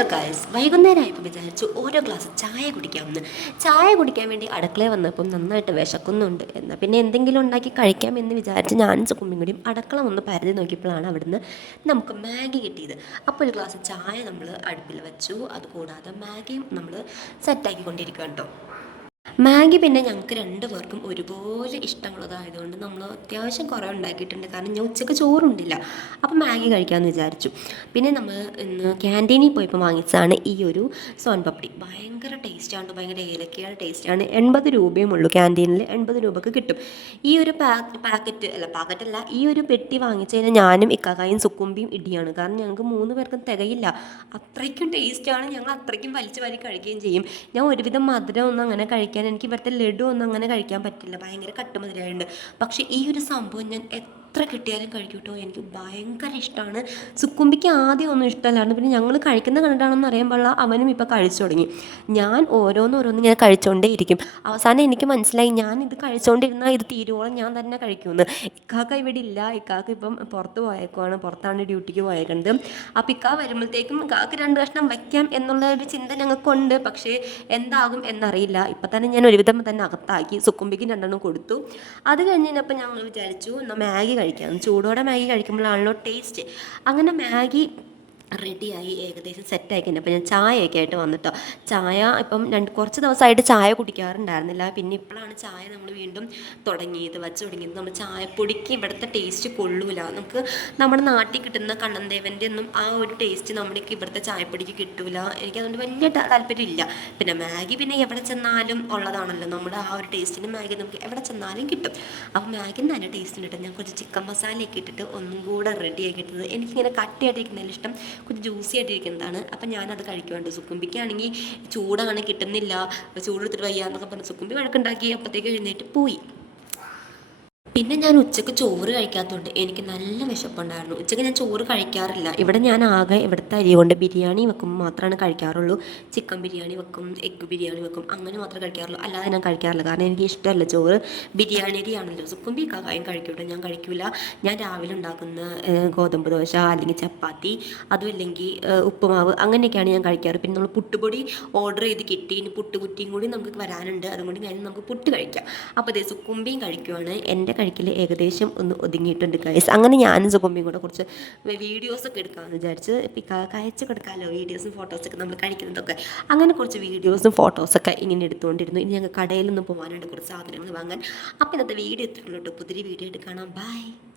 Hello guys വൈകുന്നേരമായപ്പോൾ വിചാരിച്ചു ഓരോ glass ചായ കുടിക്കാമെന്ന്. ചായ കുടിക്കാൻ വേണ്ടി അടുക്കളയിൽ വന്നപ്പം നന്നായിട്ട് വിശക്കുന്നുണ്ട്. എന്നാൽ പിന്നെ എന്തെങ്കിലും ഉണ്ടാക്കി കഴിക്കാമെന്ന് വിചാരിച്ച് ഞാനും സുക്കുമ്പിയും കൂടിയും അടുക്കള ഒന്ന് പരതി നോക്കിയപ്പോഴാണ് അവിടുന്ന് നമുക്ക് മാഗി കിട്ടിയത്. അപ്പോൾ ഒരു ഗ്ലാസ് ചായ നമ്മൾ അടുപ്പിൽ വെച്ചു. അതുകൂടാതെ മാഗിയും നമ്മൾ സെറ്റാക്കിക്കൊണ്ടിരിക്കുക കേട്ടോ മാഗി പിന്നെ ഞങ്ങൾക്ക് രണ്ട് പേർക്കും ഒരുപോലെ ഇഷ്ടമുള്ളതായതുകൊണ്ട് നമ്മൾ അത്യാവശ്യം കുറേ ഉണ്ടാക്കിയിട്ടുണ്ട്. കാരണം ഞാൻ ഉച്ചയ്ക്ക് ചോറുണ്ടില്ല. അപ്പം മാഗി കഴിക്കാമെന്ന് വിചാരിച്ചു. പിന്നെ നമ്മൾ ഇന്ന് ക്യാന്റീനിൽ പോയപ്പോൾ വാങ്ങിച്ചതാണ് ഈ ഒരു സോൻ പപ്പടി ഭയങ്കര ടേസ്റ്റാണ് ഭയങ്കര ഏലക്കയുടെ ടേസ്റ്റാണ് എൺപത് രൂപയും ഉള്ളൂ ക്യാന്റീനിൽ. എൺപത് രൂപക്ക് കിട്ടും. ഈ ഒരു പാക്കറ്റ് അല്ല പാക്കറ്റല്ല ഈ ഒരു പെട്ടി വാങ്ങിച്ചു കഴിഞ്ഞാൽ ഞാനും ഇക്കാക്കായും സുക്കുമ്പിയും ഇടിയാണ്. കാരണം ഞങ്ങൾക്ക് മൂന്ന് പേർക്കും തികയില്ല. അത്രയ്ക്കും ടേസ്റ്റാണ് ഞങ്ങൾ അത്രയ്ക്കും വലിച്ചു വാരി കഴിക്കുകയും ചെയ്യും. ഞാൻ ഒരുവിധം മധുരം ഒന്നും അങ്ങനെ കഴിക്കാൻ. എനിക്ക് ഇവിടുത്തെ ലഡു ഒന്നും അങ്ങനെ കഴിക്കാൻ പറ്റില്ല. ഭയങ്കര കട്ടുമതിരായുണ്ട് പക്ഷേ ഈ ഒരു സംഭവം ഞാൻ എത്ര കിട്ടിയാലും കഴിക്കും കേട്ടോ എനിക്ക് ഭയങ്കര ഇഷ്ടമാണ് സുക്കുമ്പിക്ക് ആദ്യം ഒന്നും ഇഷ്ടമല്ലായിരുന്നു. പിന്നെ ഞങ്ങൾ കഴിക്കുന്ന കണ്ടിട്ടാണെന്ന് അറിയാൻ പാടില്ല. അവനും ഇപ്പോൾ കഴിച്ചു തുടങ്ങി. ഞാൻ ഓരോന്നോരോന്ന് ഇങ്ങനെ കഴിച്ചുകൊണ്ടേ ഇരിക്കും അവസാനം എനിക്ക് മനസ്സിലായി ഞാൻ ഇത് കഴിച്ചുകൊണ്ടിരുന്നാൽ ഇത് തീരുവോളം ഞാൻ തന്നെ കഴിക്കുമെന്ന്. ഇക്കാക്ക ഇവിടെ ഇല്ല. ഇക്കാക്ക ഇപ്പം പുറത്ത് പോയേക്കുവാണ്. പുറത്താണ് ഡ്യൂട്ടിക്ക് പോയേക്കുന്നത്. അപ്പോൾ ഇക്ക വരുമ്പോഴത്തേക്കും ഇക്കാക്ക് രണ്ട് കഷ്ണം വയ്ക്കാം എന്നുള്ള ഒരു ചിന്ത ഞങ്ങൾക്കുണ്ട്. പക്ഷേ എന്താകും എന്നറിയില്ല. ഇപ്പം തന്നെ ഞാൻ ഒരുവിധം തന്നെ അകത്താക്കി. സുക്കുമ്പിക്ക് രണ്ടെണ്ണം കൊടുത്തു. അത് കഴിഞ്ഞപ്പോൾ ഞങ്ങൾ വിചാരിച്ചു മാഗി കഴിക്കാം. ചൂടോടെ മാഗി കഴിക്കുമ്പോഴാണല്ലോ ടേസ്റ്റ് അങ്ങനെ മാഗി റെഡിയായി ഏകദേശം സെറ്റായി കഴിഞ്ഞപ്പോൾ ഞാൻ ചായയൊക്കെ ആയിട്ട് വന്നിട്ടോ. ചായ ഇപ്പം രണ്ട് കുറച്ച് ദിവസമായിട്ട് ചായ കുടിക്കാറുണ്ടായിരുന്നില്ല. പിന്നെ ഇപ്പോഴാണ് ചായ നമ്മൾ വീണ്ടും തുടങ്ങിയത് വച്ച് തുടങ്ങിയത്. നമ്മൾ ചായപ്പൊടിക്ക് ഇവിടുത്തെ ടേസ്റ്റ് കൊള്ളൂല. നമുക്ക് നമ്മുടെ നാട്ടിൽ കിട്ടുന്ന കണ്ണൻദേവന്റെ ഒന്നും ആ ഒരു ടേസ്റ്റ് നമ്മുടെ ഇവിടുത്തെ ചായപ്പൊടിക്ക് കിട്ടൂല. എനിക്ക് അതുകൊണ്ട് വലിയ താല്പര്യമില്ല പിന്നെ മാഗി പിന്നെ എവിടെ ചെന്നാലും ഉള്ളതാണല്ലോ. നമ്മുടെ ആ ഒരു ടേസ്റ്റിന് മാഗി നമുക്ക് എവിടെ ചെന്നാലും കിട്ടും. അപ്പോൾ മാഗി നല്ല ടേസ്റ്റ് കിട്ടും. ഞാൻ കുറച്ച് ചിക്കൻ മസാലയൊക്കെ ഇട്ടിട്ട് ഒന്നും കൂടെ റെഡിയാക്കി ഇട്ടത് എനിക്കിങ്ങനെ കട്ടിയായിട്ടിരിക്കുന്നതിൽ ഇഷ്ടം കുറച്ച് ജ്യൂസി ആയിട്ടിരിക്കുന്നതാണ്. അപ്പം ഞാനത് കഴിക്കുന്നുണ്ട് സുക്കുമ്പിക്കാണെങ്കിൽ ചൂടാണ് കിട്ടുന്നില്ല. ചൂടെടുത്തിട്ട് വയ്യ എന്നൊക്കെ പറഞ്ഞ് സുക്കുമ്പി വഴക്കുണ്ടാക്കി അപ്പോഴത്തേക്ക് എഴുന്നേറ്റ് പോയി. പിന്നെ ഞാൻ ഉച്ചയ്ക്ക് ചോറ് കഴിക്കാത്തതുകൊണ്ട് എനിക്ക് നല്ല വിശപ്പുണ്ടായിരുന്നു. ഉച്ചയ്ക്ക് ഞാൻ ചോറ് കഴിക്കാറില്ല. ഇവിടെ ഞാൻ ആകെ ഇവിടുത്തെ അരി കൊണ്ട് ബിരിയാണി വെക്കും മാത്രമാണ് കഴിക്കാറുള്ളൂ. ചിക്കൻ ബിരിയാണി വെക്കും എഗ്ഗ് ബിരിയാണി വെക്കും അങ്ങനെ മാത്രമേ കഴിക്കാറുള്ളൂ. അല്ലാതെ ഞാൻ കഴിക്കാറില്ല. കാരണം എനിക്ക് ഇഷ്ടമല്ല ചോറ്. ബിരിയാണി അരിയാണല്ലോ സുക്കുമ്പി കായും കഴിക്കൂട്ടോ ഞാൻ കഴിക്കില്ല ഞാൻ രാവിലെ ഉണ്ടാക്കുന്ന ഗോതമ്പ് ദോശ അല്ലെങ്കിൽ ചപ്പാത്തി അതും അല്ലെങ്കിൽ ഉപ്പുമാവ് അങ്ങനെയൊക്കെയാണ് ഞാൻ കഴിക്കാറ്. പിന്നെ നമ്മൾ പുട്ടുപൊടി ഓർഡർ ചെയ്ത് കിട്ടി. ഇനി പുട്ടുകുറ്റിയും കൂടി നമുക്ക് വരാനുണ്ട്. അതുകൊണ്ട് ഞാൻ നമുക്ക് പുട്ട് കഴിക്കാം. അപ്പോൾ അതേ സുക്കുമ്പിയും കഴിക്കുവാണ്. എന്റെ കഴിക്കൽ ഏകദേശം ഒന്ന് ഒതുങ്ങിയിട്ടുണ്ട് ഗൈസ് അങ്ങനെ ഞാനും സുക്കുമ്പിയും കൂടെ കുറച്ച് വീഡിയോസൊക്കെ എടുക്കാമെന്ന് വിചാരിച്ച് ഇപ്പം അയച്ചു കൊടുക്കാമല്ലോ വീഡിയോസും ഫോട്ടോസൊക്കെ നമ്മൾ കഴിക്കുന്നതൊക്കെ. അങ്ങനെ കുറച്ച് വീഡിയോസും ഫോട്ടോസൊക്കെ ഇങ്ങനെ എടുത്തുകൊണ്ടിരുന്നു. ഇനി ഞങ്ങൾ കടയിലൊന്നും പോകാനുണ്ട് കുറച്ച് സാധനങ്ങൾ വാങ്ങാൻ. അപ്പോൾ ഇന്നത്തെ വീഡിയോ എത്തിയിട്ടുള്ളൂ പുതിയ വീഡിയോ എടുക്കണം ബൈ